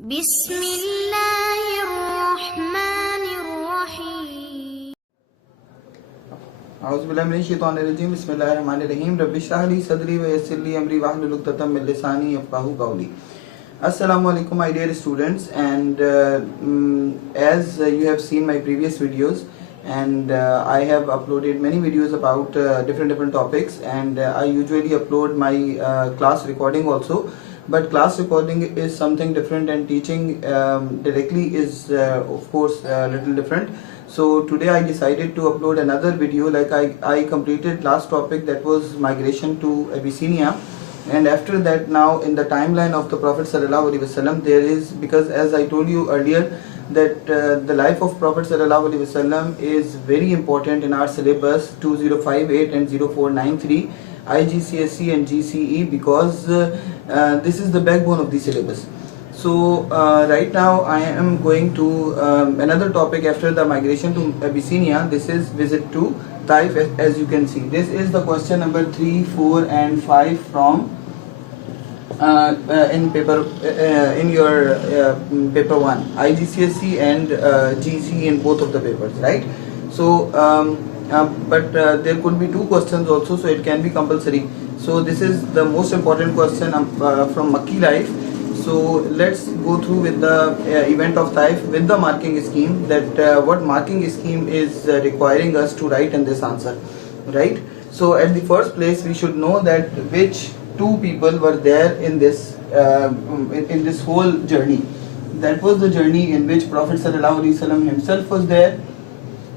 بسم الله الرحمن الرحيم أعوذ بالله من الشيطان الرجيم بسم الله الرحمن الرحيم رب اشرح لي صدري ويسر لي أمري واحلل عقدة من لساني يفقهوا قولي. Assalamu alaikum my dear students, and as you have seen my previous videos, and I have uploaded many videos about different topics, and I usually upload my class recording also, but class recording is something different and teaching directly is of course a little different. So today I decided to upload another video. Like I completed last topic, that was migration to Abyssinia, and after that, now in the timeline of the Prophet Sallallahu Alaihi Wasallam, there is, because as I told you earlier that the life of Prophet Sallallahu Alaihi Wasallam is very important in our syllabus 2058 and 0493 IGCSE and GCE, because this is the backbone of the syllabus. So right now I am going to another topic after the migration to Abyssinia. This is visit to Taif. As you can see, this is the question number 3, 4 and 5 from in paper in your paper 1 IGCSE and GCE in both of the papers, right? So but there could be 2 questions also, so it can be compulsory. So this is the most important question from Makki life. So let's go through with the event of Taif with the marking scheme, that what marking scheme is requiring us to write in this answer, right? So at the first place we should know that which 2 people were there in this whole journey. That was the journey in which Prophet Sallallahu Alaihi Wasallam himself was there,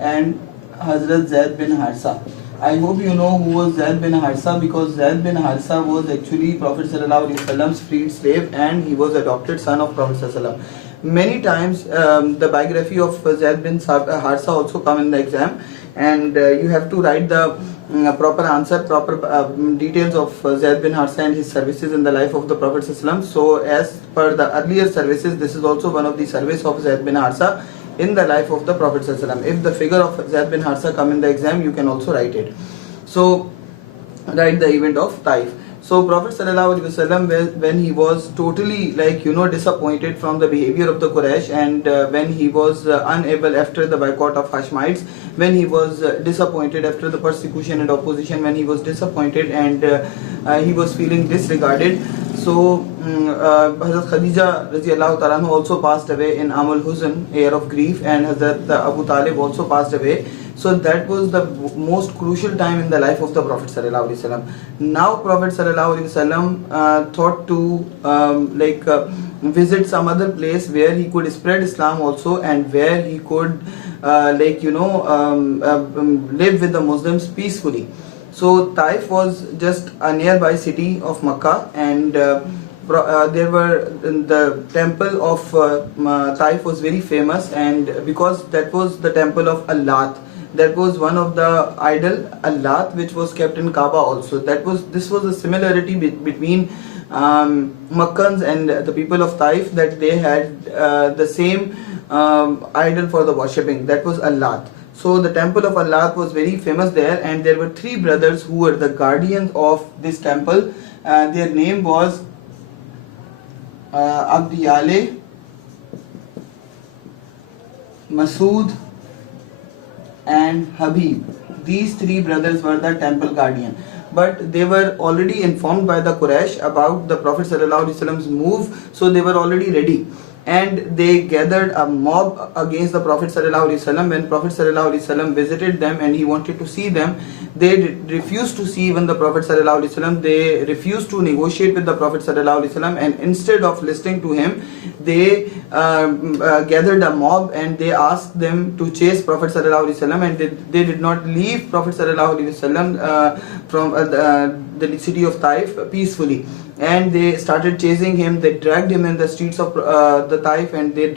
and Hazrat Zaid bin Harsa. I hope you know who was Zaid bin Harsa, because Zaid bin Harsa was actually Prophet Sallallahu Alaihi Wasallam's freed slave, and he was adopted son of Prophet Sallallahu Alaihi Wasallam. Many times the biography of Zaid bin Harsa also come in the exam, and you have to write the proper answer, proper details of Zaid bin Harsa and his services in the life of the Prophet Sallallahu Alaihi Wasallam. So as per the earlier services, this is also one of the service of Zaid bin Harsa in the life of the Prophet ﷺ. If the figure of Zaid bin Harsa come in the exam, you can also write it. So write the event of Taif. So Prophet ﷺ, when he was totally disappointed from the behavior of the Quraysh, and when he was unable after the boycott of Hashemites, when he was disappointed after the persecution and opposition, when he was disappointed and he was feeling disregarded, so Hazrat Khadija radiallahu ta'ala anha also passed away in Amul Huzn, year of grief, and Hazrat Abu Talib also passed away. So that was the most crucial time in the life of the Prophet Sallallahu Alaihi Wasallam. Now Prophet Sallallahu Alaihi Wasallam thought to visit some other place where he could spread Islam also, and where he could live with the Muslims peacefully. So Taif was just a nearby city of Makkah, and there were the temple of Taif was very famous, and because that was the temple of Allah, that was one of the idol Allah which was kept in Kaaba also. This was a similarity between Makkans and the people of Taif, that they had the same idol for the worshipping, that was Allah. So the temple of Allah was very famous there, and there were 3 brothers who were the guardians of this temple. Their name was Abdiyale, Masood and Habib. These 3 brothers were the temple guardian, but they were already informed by the Quraysh about the Prophet Sallallahu Alaihi Wasallam's move, so they were already ready, and they gathered a mob against the Prophet Sallallahu Alaihi Wasallam. When Prophet Sallallahu Alaihi Wasallam visited them and he wanted to see them, they refused to see even the Prophet Sallallahu Alaihi Wasallam. They refused to negotiate with the Prophet Sallallahu Alaihi Wasallam, and instead of listening to him, they gathered a mob and they asked them to chase Prophet Sallallahu Alaihi Wasallam, and they did not leave Prophet Sallallahu Alaihi Wasallam from the city of Taif peacefully. And they started chasing him. They dragged him in the streets of the Taif, and they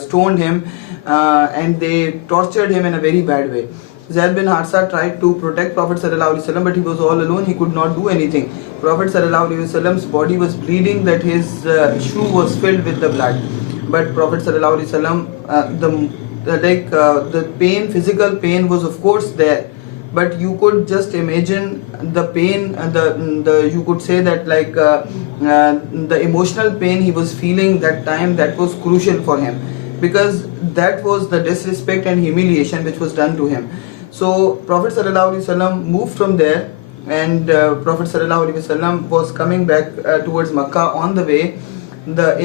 stoned him, and they tortured him in a very bad way. Zaid bin Harsa tried to protect Prophet Sallallahu Alaihi Wasallam, but he was all alone. He could not do anything. Prophet Sallallahu Alaihi Wasallam's body was bleeding, that his shoe was filled with the blood. But Prophet Sallallahu Alaihi Wasallam, the pain, physical pain was of course there, but you could just imagine the pain, the you could say that like the emotional pain he was feeling that time, that was crucial for him, because that was the disrespect and humiliation which was done to him. So Prophet sallallahu alaihi wasallam moved from there, and Prophet sallallahu alaihi wasallam was coming back towards Makkah. On the way, the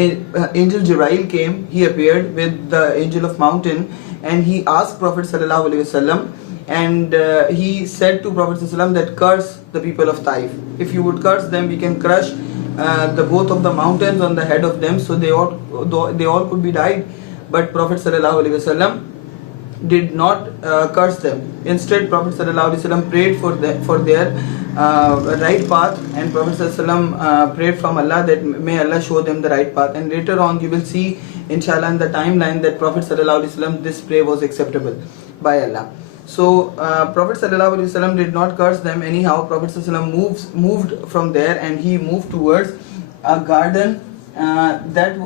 angel Jibreel came. He appeared with the angel of mountain, and he asked Prophet sallallahu alaihi wasallam, and he said to Prophet sallallahu alaihi wasallam that curse the people of Taif. If you would curse them, we can crush the both of the mountains on the head of them, so they all could be died. But Prophet sallallahu alaihi wasallam did not curse them. Instead, Prophet sallallahu alaihi wasallam prayed for their right path, and Prophet sallallahu alaihi wasallam prayed from Allah that may Allah show them the right path. And later on, you will see, inshallah, in the timeline that Prophet sallallahu alaihi wasallam, this prayer was acceptable by Allah. So Prophet sallallahu alaihi wasallam did not curse them. Anyhow, Prophet sallallahu alaihi wasallam moved from there, and he moved towards a garden that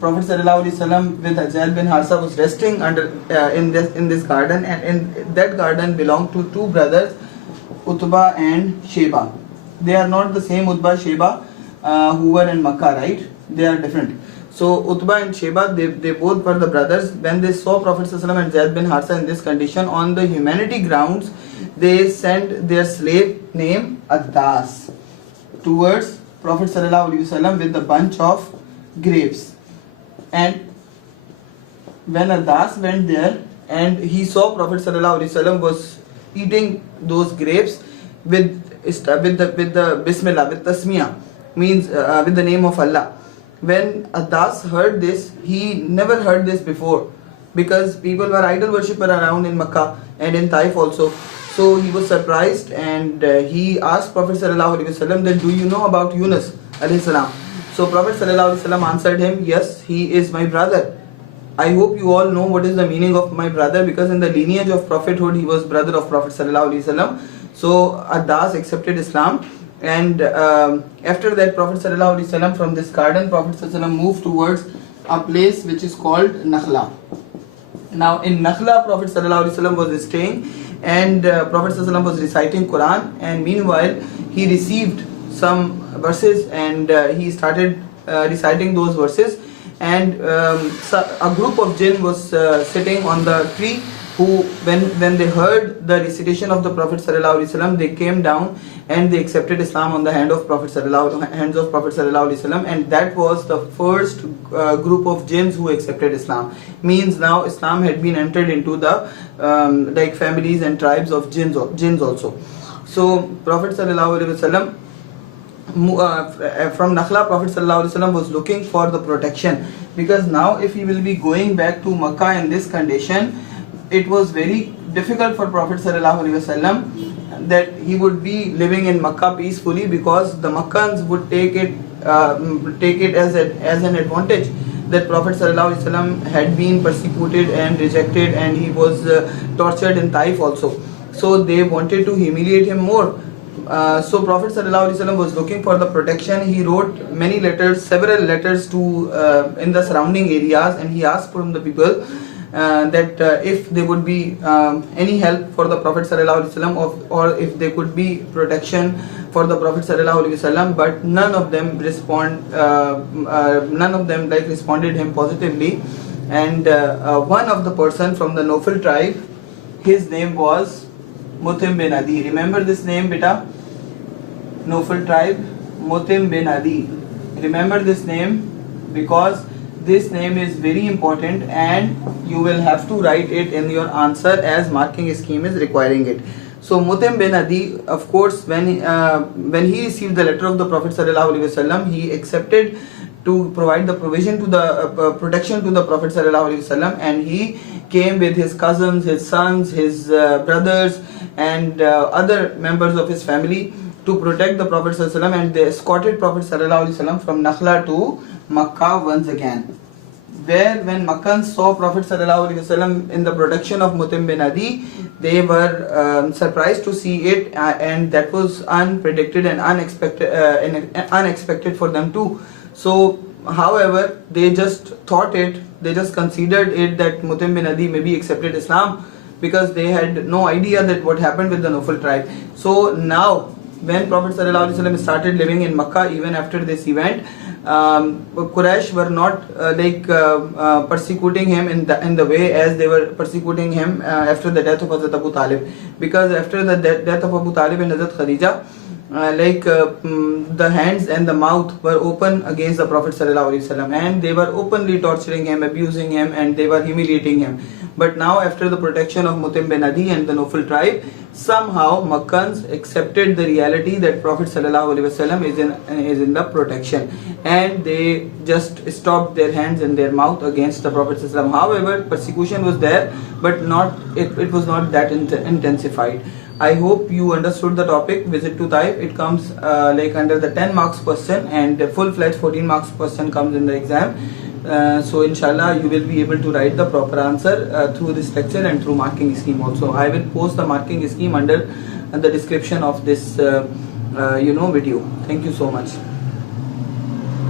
Prophet sallallahu alaihi wasallam with Zaid bin Harsa was resting under in this garden, and in that garden belonged to two brothers, Utbah and Sheba. They are not the same Utbah Sheba who were in Makkah, right? They are different. So Utbah and Sheba, they both were the brothers. When they saw Prophet sallallahu alaihi wasallam and Zaid bin Harsa in this condition, on the humanity grounds, they sent their slave named Addas towards Prophet sallallahu alaihi wasallam with a bunch of grapes. And when Addas went there and he saw Prophet sallallahu alaihi wasallam was eating those grapes with the Bismillah, with Tasmiyah, means with the name of Allah. When Addas heard this, he never heard this before, because people were idol worshippers around in Makkah and in Taif also. So he was surprised, and he asked Prophet sallallahu alaihi wasallam that, do you know about Yunus alayhi salam? So Prophet sallallahu alaihi wasallam answered him, yes, he is my brother. I hope you all know what is the meaning of my brother, because in the lineage of prophethood he was brother of Prophet sallallahu alaihi wasallam. So Addas accepted Islam, and after that Prophet sallallahu alaihi wasallam, from this garden, Prophet sallallahu alaihi wasallam moved towards a place which is called Nakhla. Now in Nakhla, Prophet sallallahu alaihi wasallam was staying, and Prophet sallallahu alaihi wasallam was reciting Quran, and meanwhile he received some verses, and he started reciting those verses, and a group of jinn was sitting on the tree, who when they heard the recitation of the Prophet sallallahu alaihi wasallam, they came down and they accepted Islam on the hands of Prophet sallallahu alaihi wasallam, and that was the first group of jinns who accepted Islam. Means now Islam had been entered into the like families and tribes of jinns also. So Prophet sallallahu alaihi wasallam, from Nakhla, Prophet sallallahu alaihi wasallam was looking for the protection, because now if he will be going back to Makkah in this condition, it was very difficult for Prophet sallallahu alaihi wasallam that he would be living in Makkah peacefully, because the Makkans would take it as an advantage that Prophet sallallahu alaihi wasallam had been persecuted and rejected, and he was tortured in Taif also. So they wanted to humiliate him more. So Prophet sallallahu alaihi wasallam was looking for the protection. He wrote many letters, several letters to in the surrounding areas, and he asked from the people that if there would be any help for the Prophet sallallahu alaihi wasallam, or if there could be protection for the Prophet sallallahu alaihi wasallam, but none of them responded him positively. And one of the person from the Nofil tribe, his name was Mutim bin Adi. Remember this name, beta? Nofil tribe, Mutim bin Adi. Remember this name, because this name is very important, and you will have to write it in your answer as marking scheme is requiring it. So Mutim bin Adi, of course, when he received the letter of the Prophet sallallahu alaihi wasallam, he accepted to provide the provision to the protection to the Prophet sallallahu alaihi wasallam, and he came with his cousins, his sons, his brothers, and other members of his family to protect the Prophet sallallahu alaihi wasallam, and they escorted Prophet sallallahu alaihi wasallam from Nakhla to Makkah once again. Where when Makkans saw Prophet sallallahu alaihi wasallam in the protection of Mutim bin Adi, they were surprised to see it, and that was unpredicted and unexpected for them too. So, however, they just considered it that Mutim bin Adi maybe accepted Islam. because they had no idea that what happened with the Nufal tribe. So now when Prophet ﷺ started living in Makkah, even after this event, Quraysh were not persecuting him in the way as they were persecuting him after the death of Hazrat Abu Talib, because after the death of Abu Talib and Hazrat Khadija, the hands and the mouth were open against the Prophet ﷺ, and they were openly torturing him, abusing him, and they were humiliating him. But now, after the protection of Mutim bin Adi and the Nufal tribe, somehow Makkans accepted the reality that Prophet ﷺ is in the protection, and they just stopped their hands and their mouth against the Prophet ﷺ. However, persecution was there, but it was not that intensified. I hope you understood the topic. Visit to Taif. It comes under the 10 marks question, and the full-fledged 14 marks question comes in the exam. So inshallah you will be able to write the proper answer through this lecture and through marking scheme also. I will post the marking scheme under the description of this video. Thank you so much.